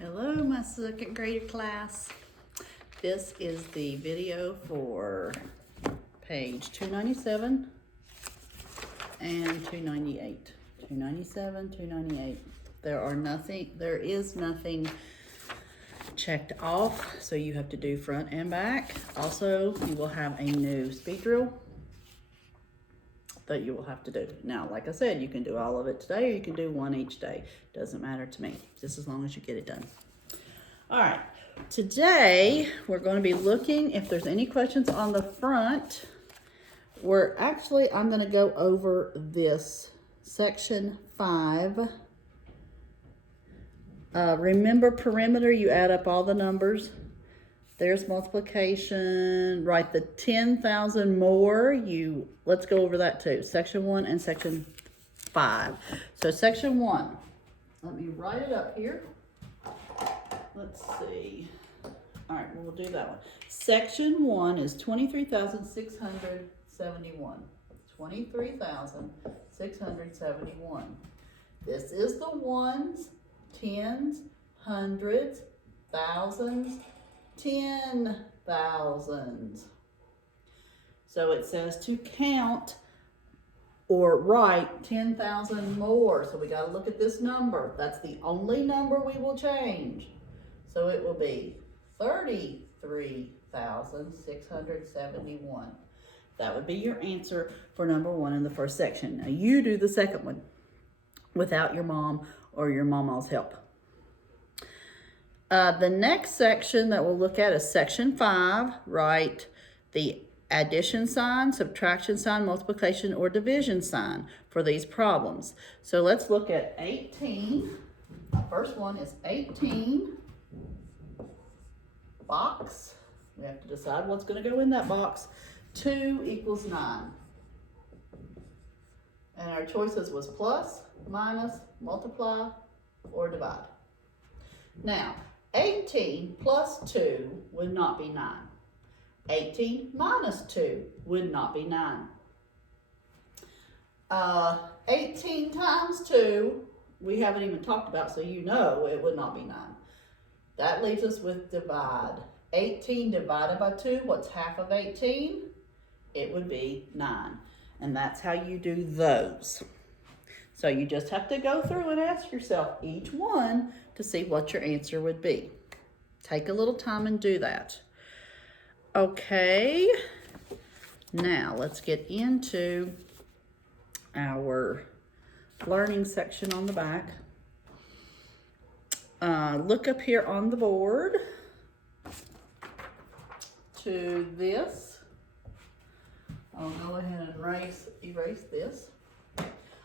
Hello, my second grade class. This is the video for page 297 and 298. 297, 298. There is nothing checked off, so you have to do front and back. Also, you will have a new speed drill that you will have to do. Now, like I said, you can do all of it today or you can do one each day. Doesn't matter to me, just as long as you get it done. All right, today we're going to be looking if there's any questions on the front. I'm going to go over this section 5. Remember perimeter, you add up all the numbers. There's multiplication, write the 10,000 more. Let's go over that too. Section 1 and section 5. So section 1, let me write it up here. Let's see. All right, we'll do that one. Section 1 is 23,671. 23,671. This is the ones, tens, hundreds, thousands, 10,000s. So it says to count or write 10,000 more. So we got to look at this number. That's the only number we will change. So it will be 33,671. That would be your answer for number 1 in the first section. Now you do the second one without your mom or your mama's help. The next section that we'll look at is section 5. Write the addition sign, subtraction sign, multiplication, or division sign for these problems. So let's look at 18. The first one is 18. Box. We have to decide what's going to go in that box. 2 equals 9. And our choices was plus, minus, multiply, or divide. Now, 18 plus 2 would not be 9. 18 minus 2 would not be 9. 18 times 2, we haven't even talked about, so you know it would not be 9. That leaves us with divide. 18 divided by 2, what's half of 18? It would be 9. And that's how you do those. So you just have to go through and ask yourself each one to see what your answer would be. Take a little time and do that. Okay, now let's get into our learning section on the back. Look up here on the board to this. I'll go ahead and erase this.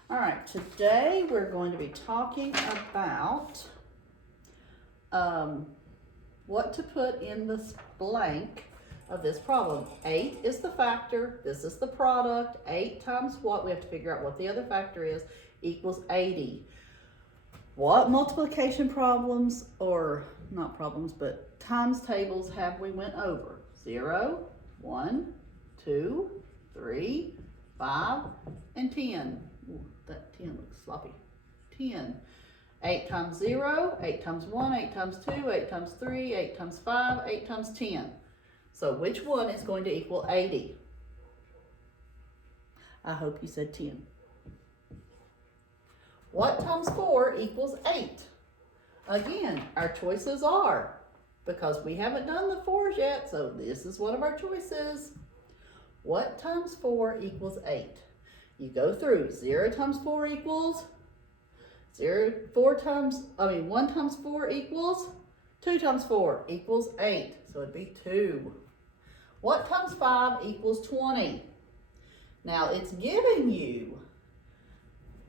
All right, today we're going to be talking about what to put in this blank of this problem. 8 is the factor, this is the product. 8 times what? We have to figure out what the other factor is, equals 80. What multiplication problems, or not problems, but times tables have we went over? 0, 1, 2, 3, 5, and 10. Ooh, that 10 looks sloppy. 10. 8 times 0, 8 times 1, 8 times 2, 8 times 3, 8 times 5, 8 times 10. So which one is going to equal 80? I hope you said 10. What times 4 equals 8? Again, our choices are, because we haven't done the 4s yet, so this is one of our choices. What times 4 equals 8? You go through. 0 times 4 equals 1 times 4 equals 2 times 4 equals 8. So it'd be 2. What times 5 equals 20? Now it's giving you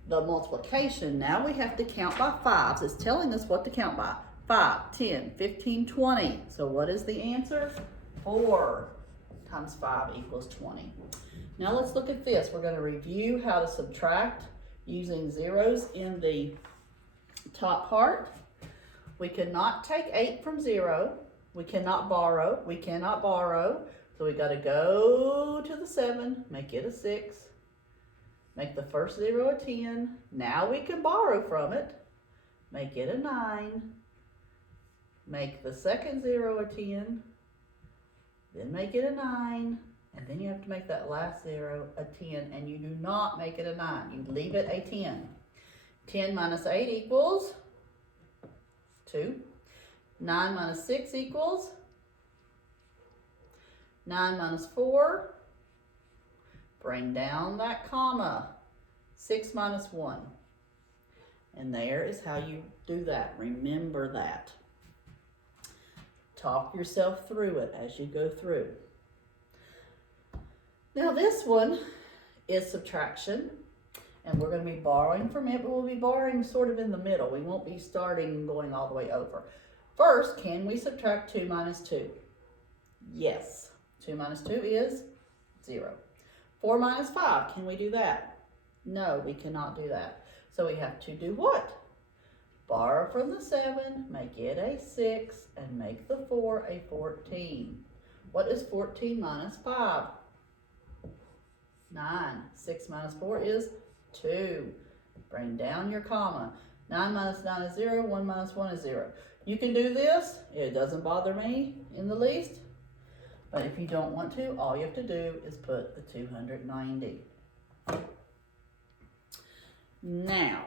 the multiplication. Now we have to count by 5s. It's telling us what to count by. 5, 10, 15, 20. So what is the answer? 4 times 5 equals 20. Now let's look at this. We're going to review how to subtract using zeros in the top part. We cannot take 8 from 0. We cannot borrow. So we got to go to the 7, make it a 6. Make the first 0 a 10. Now we can borrow from it. Make it a 9. make the second 0 a 10, then make it a 9, and then you have to make that last 0 a 10, and you do not make it a 9. You leave it a 10. 10 minus 8 equals 2. 9 minus 6 equals 9 minus 4. Bring down that comma. 6 minus 1. And there is how you do that. Remember that. Talk yourself through it as you go through. Now this one is subtraction. And we're going to be borrowing from it, but we'll be borrowing sort of in the middle. We won't be starting and going all the way over. First, can we subtract 2 minus 2? Yes. 2 minus 2 is 0. 4 minus 5, can we do that? No, we cannot do that. So we have to do what? Borrow from the 7, make it a 6, and make the 4 a 14. What is 14 minus 5? 9. 6 minus 4 is 2. Bring down your comma. 9 minus 9 is 0. 1 minus 1 is 0. You can do this. It doesn't bother me in the least. But if you don't want to, all you have to do is put the 290. Now,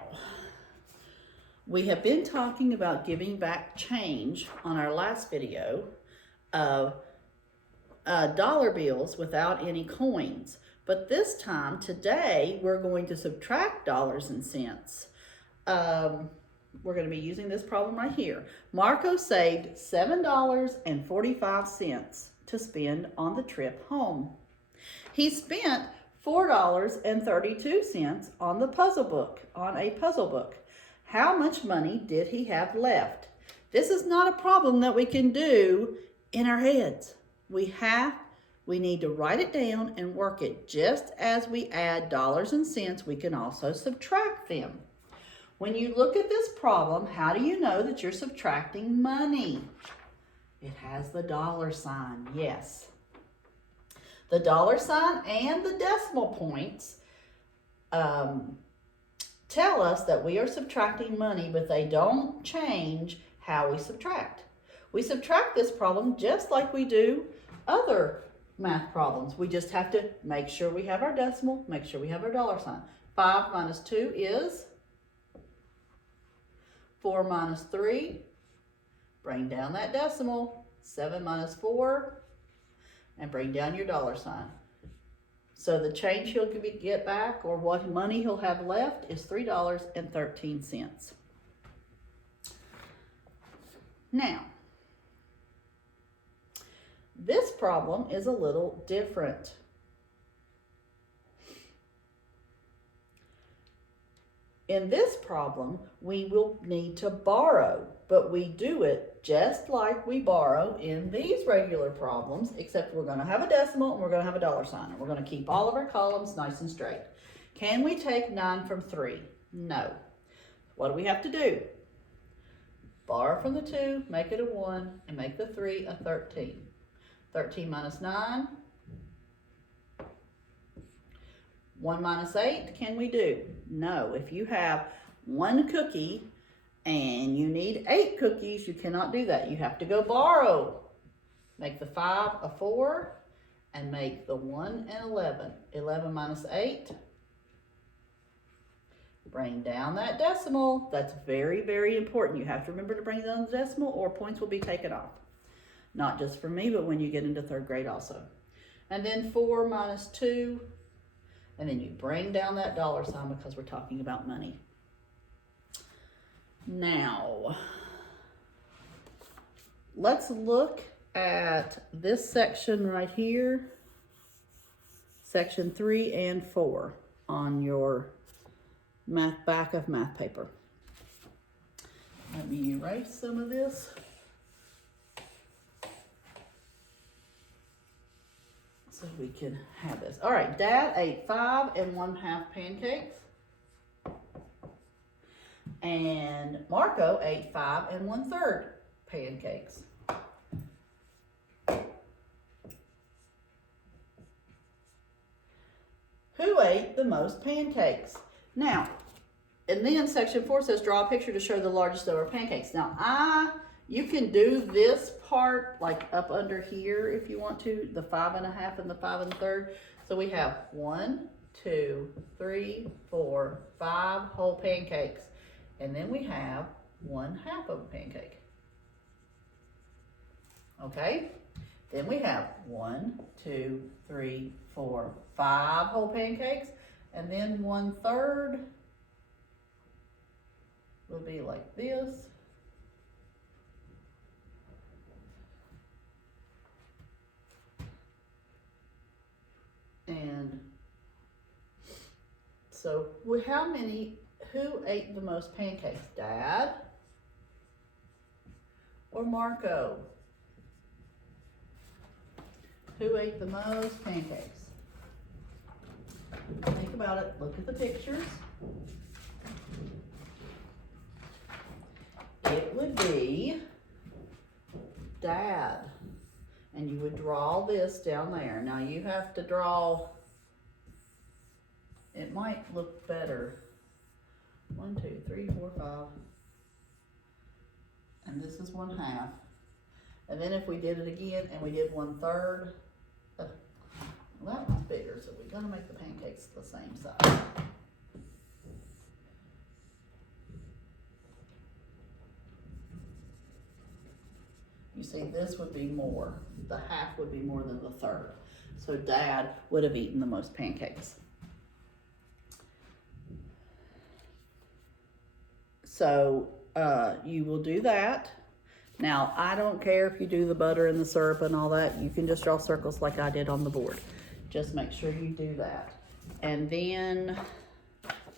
we have been talking about giving back change on our last video of dollar bills without any coins. But this time, today, we're going to subtract dollars and cents. We're going to be using this problem right here. Marco saved $7.45 to spend on the trip home. He spent $4.32 on a puzzle book. How much money did he have left? This is not a problem that we can do in our heads. We need to write it down and work it. Just as we add dollars and cents, we can also subtract them. When you look at this problem, how do you know that you're subtracting money? It has the dollar sign, yes. The dollar sign and the decimal points tell us that we are subtracting money, but they don't change how we subtract. We subtract this problem just like we do other math problems. We just have to make sure we have our decimal, make sure we have our dollar sign. 5 minus 2 is 4 minus 3. Bring down that decimal. 7 minus 4. And bring down your dollar sign. So the change he'll get back, or what money he'll have left, is $3.13. Now, this problem is a little different. In this problem, we will need to borrow, but we do it just like we borrow in these regular problems, except we're going to have a decimal and we're going to have a dollar sign. And we're going to keep all of our columns nice and straight. Can we take 9 from 3? No. What do we have to do? Borrow from the 2, make it a 1, and make the 3 a 13. 13 minus 9. 1 minus 8, can we do? No. If you have 1 cookie and you need 8 cookies, you cannot do that. You have to go borrow. Make the 5 a 4 and make the 1 an 11. 11 minus 8. Bring down that decimal. That's very, very important. You have to remember to bring down the decimal or points will be taken off. Not just for me, but when you get into 3rd grade also. And then 4 minus 2. And then you bring down that dollar sign because we're talking about money. Now, let's look at this section right here. Section 3 and 4 on your back of math paper. Let me erase some of this. So we can have this. All right, Dad ate 5 1/2 pancakes. And Marco ate 5 1/3 pancakes. Who ate the most pancakes? Now, and then section 4 says draw a picture to show the largest number of pancakes. Now, I You can do this part like up under here if you want to, the 5 1/2 and the 5 1/3. So we have 1, 2, 3, 4, 5 whole pancakes. And then we have 1/2 of a pancake. Okay? Then we have 1, 2, 3, 4, 5 whole pancakes. And then 1/3 would be like this. And so who ate the most pancakes? Dad or Marco? Who ate the most pancakes? Think about it, look at the pictures. It would be Dad. And you would draw this down there. Now you have to draw, it might look better. 1, 2, 3, 4, 5. And this is 1/2. And then if we did it again and we did 1/3, well, that one's bigger, so we gotta make the pancakes the same size. You see, this would be more. The 1/2 would be more than the 1/3. So Dad would have eaten the most pancakes. So you will do that. Now, I don't care if you do the butter and the syrup and all that. You can just draw circles like I did on the board. Just make sure you do that. And then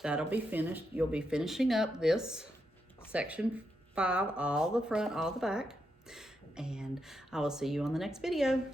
that'll be finished. You'll be finishing up this section 5, all the front, all the back. And I will see you on the next video.